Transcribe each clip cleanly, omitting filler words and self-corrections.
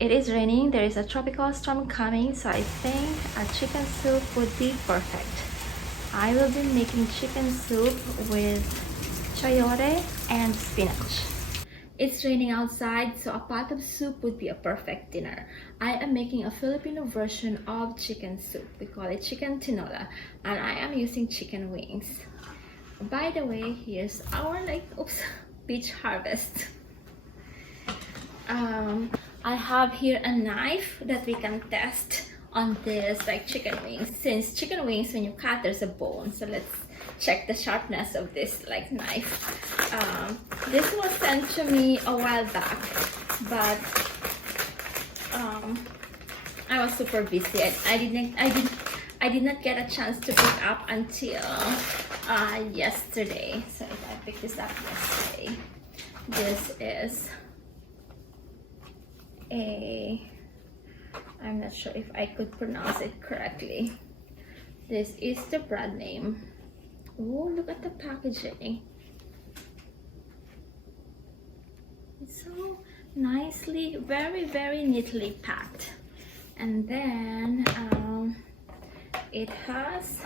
It is raining. There is a tropical storm coming, so I think a chicken soup would be perfect. I will be making chicken soup with chayote and spinach. It's raining outside, so a pot of soup would be a perfect dinner. I am making a Filipino version of chicken soup. We call it chicken tinola, and I am using chicken wings. By the way, here's our beach harvest. I have here a knife that we can test on this chicken wings. Since chicken wings, when you cut, there's a bone. So let's check the sharpness of this knife. This was sent to me a while back, but I was super busy. I did not get a chance to pick up until yesterday. So if I picked this up yesterday, this is I'm not sure if I could pronounce it correctly. This is the brand name. Oh, look at the packaging. It's so nicely, very neatly packed. And then it has,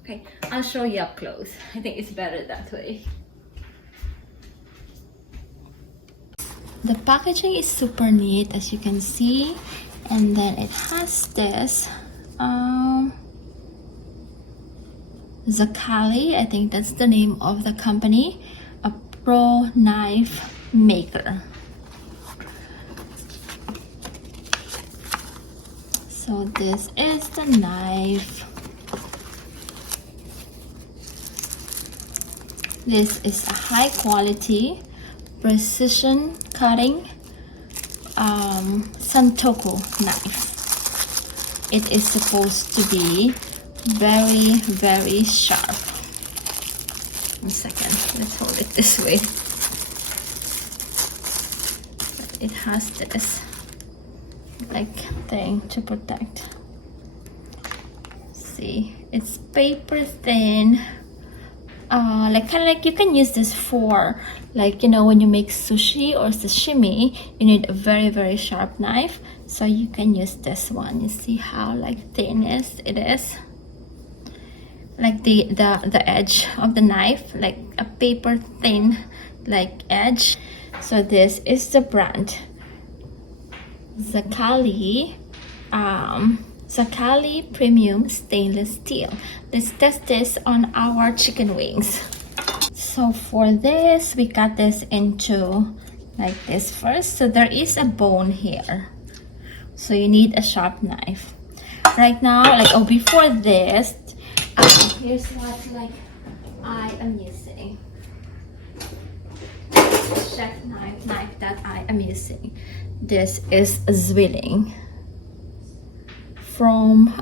okay, I'll show you up close. I think it's better that way. The packaging is super neat, as you can see, and then it has this Fzkaly, I think that's the name of the company, a pro knife maker. So this is the knife. This is a high quality precision cutting Santoku knife. It is supposed to be very sharp. 1 second, let's hold it this way. It has this thing to protect. See, it's paper thin. You can use this for when you make sushi or sashimi, you need a very sharp knife, so you can use this one. You see how thin it is, the edge of the knife, like a paper thin edge. So this is the brand Fzkaly, Fzkaly Premium Stainless Steel. Let's test this on our chicken wings. So for this, we cut this into this first. So there is a bone here, so you need a sharp knife. Right now, before this, here's what I am using. Chef knife that I am using. This is a Zwilling from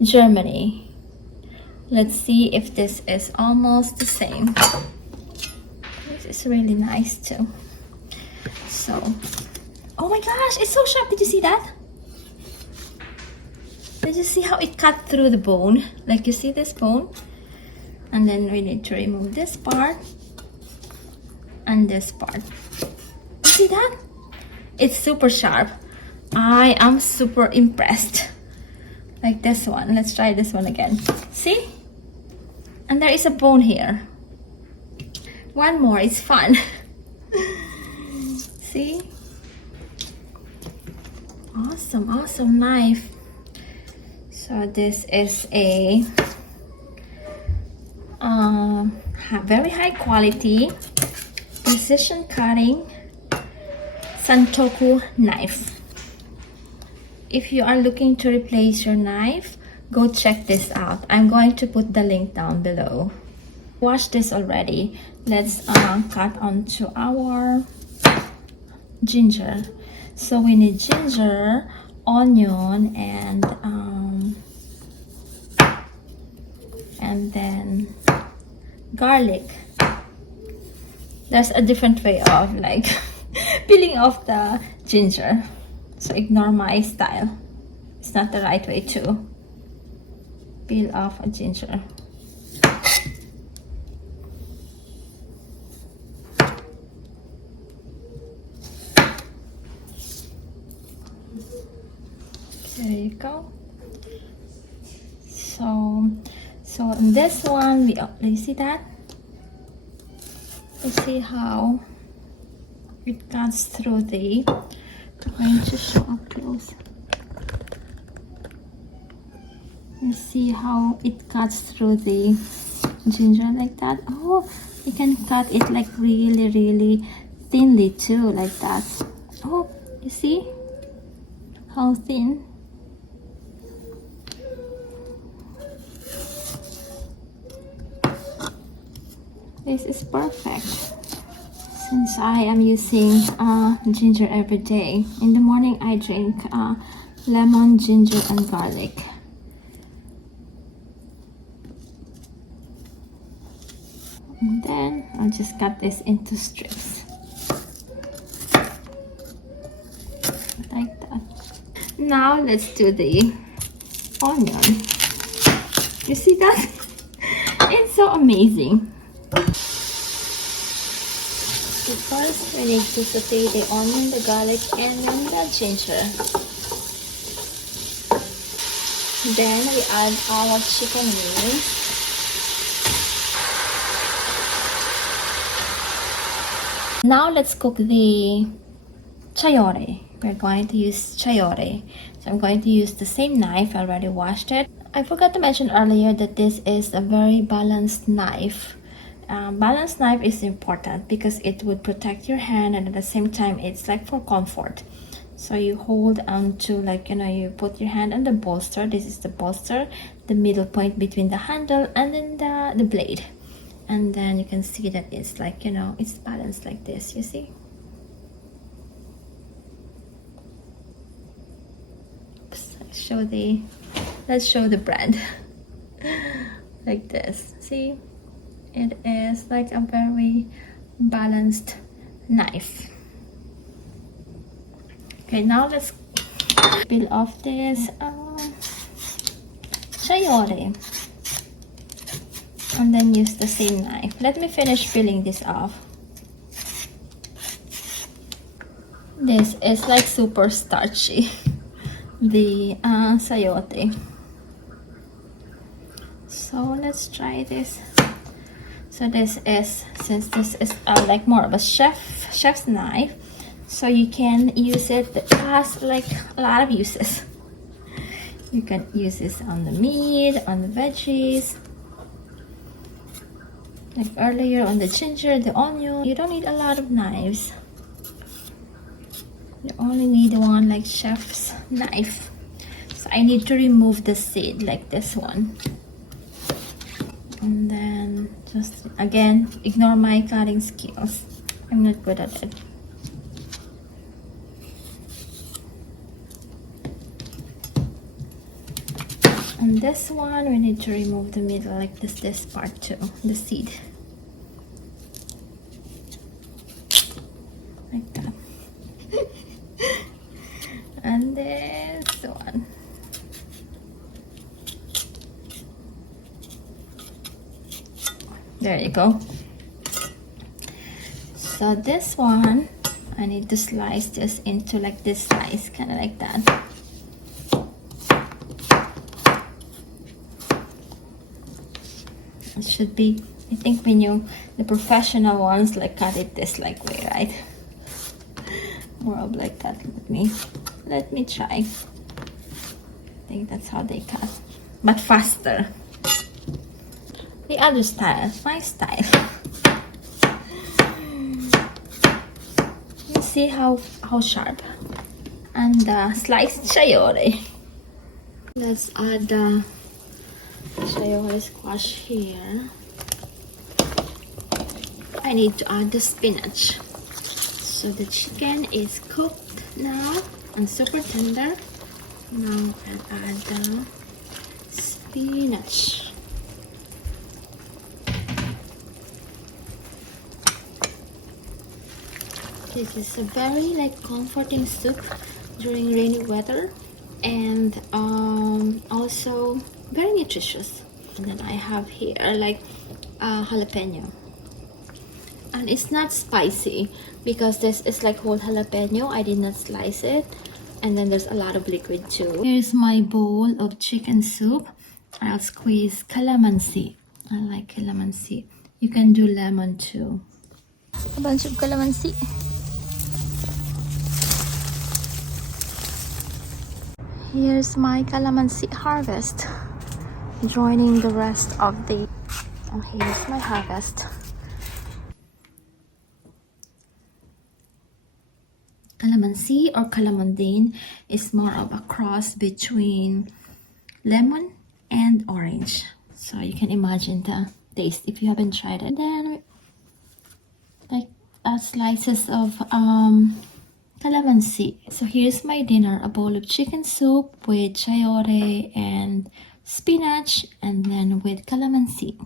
Germany. Let's see if this is almost the same. This is really nice too. So, oh my gosh, it's so sharp. Did you see that? Did you see how it cut through the bone? You see this bone? And then we need to remove this part and this part. You see that? It's super sharp. I am super impressed. This one. Let's try this one again. See? And there is a bone here. One more. It's fun. See? Awesome knife. So this is a very high quality precision cutting Santoku knife. If you are looking to replace your knife, go check this out. I'm going to put the link down below. Wash this already. Let's cut onto our ginger. So we need ginger, onion, and then garlic. There's a different way of peeling off the ginger. So ignore my style. It's not the right way to peel off a ginger. There you go. So in this one, you see that? You see how it cuts through the, I'm going to show up close. You see how it cuts through the ginger like that? Oh, you can cut it like really, really thinly too, like that. Oh, you see how thin? This is perfect since I am using ginger every day. In the morning I drink lemon, ginger and garlic. And then I'll just cut this into strips like that. Now let's do the onion. You see that? It's so amazing. So first we need to saute the onion, the garlic and then the ginger. Then we add our chicken wings. Now let's cook the chayote. We're going to use chayote. So I'm going to use the same knife. I already washed it. I forgot to mention earlier that this is a very balanced knife. Balanced knife is important because it would protect your hand and at the same time it's like for comfort. So you hold on to, like, you know, you put your hand on the bolster. This is the bolster, the middle point between the handle and then the blade. And then you can see that it's like, you know, it's balanced like this, you see? Oops, let's show the brand. Like this, see? It is like a very balanced knife. Okay, now let's peel off this chayote. And then use the same knife. Let me finish peeling this off. This is like super starchy, the chayote. So let's try this. So this is, since this is like more of a chef's knife, so you can use it. It has like a lot of uses. You can use this on the meat, on the veggies. Like earlier on the ginger, the onion. You don't need a lot of knives. You only need one like chef's knife. So I need to remove the seed like this one. And then just again, ignore my cutting skills. I'm not good at it. And this one, we need to remove the middle, like this part too, the seed. Like that. And this one. There you go. So this one, I need to slice this into like this size, kind of like that. It should be, I think when the professional ones like cut it this like way, right? More of like that. Let me try. I think that's how they cut, but faster. The other style, my style. You see how sharp? And sliced chayote. Let's add the chayote squash here. I need to add the spinach. So the chicken is cooked now and super tender. Now I'll add the spinach. This is a very like comforting soup during rainy weather, and also very nutritious. And then I have here like jalapeno, and it's not spicy because this is like whole jalapeno. I did not slice it, And then there's a lot of liquid too. Here's my bowl of chicken soup. I'll squeeze calamansi. I like calamansi. You can do lemon too. A bunch of calamansi. Here's my calamansi harvest. Joining the rest of the... Oh, here's my harvest. Calamansi or calamondin is more of a cross between lemon and orange. So you can imagine the taste if you haven't tried it. Then like slices of calamansi. So here's my dinner, a bowl of chicken soup with chayote and spinach, and then with calamansi.